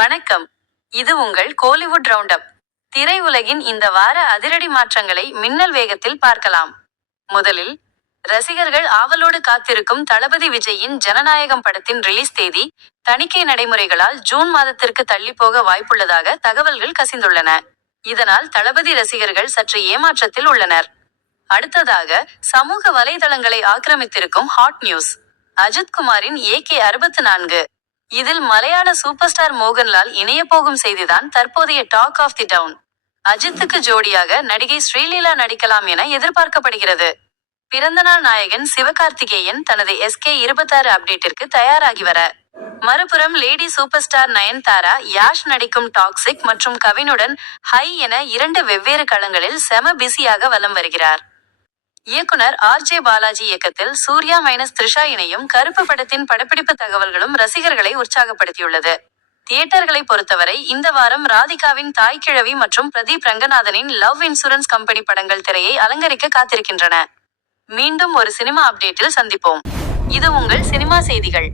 வணக்கம். இது உங்கள் கோலிவுட் ரவுண்டப். திரையுலகின் இந்த வார அதிரடி மாற்றங்களை மின்னல் வேகத்தில் பார்க்கலாம். முதலில், ரசிகர்கள் ஆவலோடு காத்திருக்கும் தளபதி விஜயின் ஜனநாயகம் படத்தின் ரிலீஸ் தேதி, தணிக்கை நடைமுறைகளால் ஜூன் மாதத்திற்கு தள்ளிப்போக வாய்ப்புள்ளதாக தகவல்கள் கசிந்துள்ளன. இதனால் தளபதி ரசிகர்கள் சற்று ஏமாற்றத்தில் உள்ளனர். அடுத்ததாக, சமூக வலைதளங்களை ஆக்கிரமித்திருக்கும் ஹாட் நியூஸ். அஜித்குமாரின் AK-64. இதில் மலையாள சூப்பர் ஸ்டார் மோகன்லால் இணையப்போகும் செய்திதான் தற்போதைய டாக் ஆஃப் தி டவுன். அஜித்துக்கு ஜோடியாக நடிகை ஸ்ரீலீலா நடிக்கலாம் என எதிர்பார்க்கப்படுகிறது. பிறந்தநாள் நாயகன் சிவகார்த்திகேயன் தனது SK-26 அப்டேட்டிற்கு தயாராகி வர, மறுபுறம் lady super star Nayanthara Yash நடிக்கும் டாக்ஸிக் மற்றும் கவினுடன் ஹை என 2 வெவ்வேறு களங்களில் செம பிஸியாக வலம் வருகிறார். இயக்குனர் RJ பாலாஜி இயக்கத்தில் சூர்யா த்ரிஷா இணையும் கருப்பு படத்தின் படப்பிடிப்பு தகவல்களும் ரசிகர்களை உற்சாகப்படுத்தியுள்ளது. தியேட்டர்களை பொறுத்தவரை இந்த வாரம் ராதிகாவின் தாய் கிழவி மற்றும் பிரதீப் ரங்கநாதனின் லவ் இன்சூரன்ஸ் கம்பெனி படங்கள் திரையை அலங்கரிக்க காத்திருக்கின்றன. மீண்டும் ஒரு சினிமா அப்டேட்டில் சந்திப்போம். இது உங்கள் சினிமா செய்திகள்.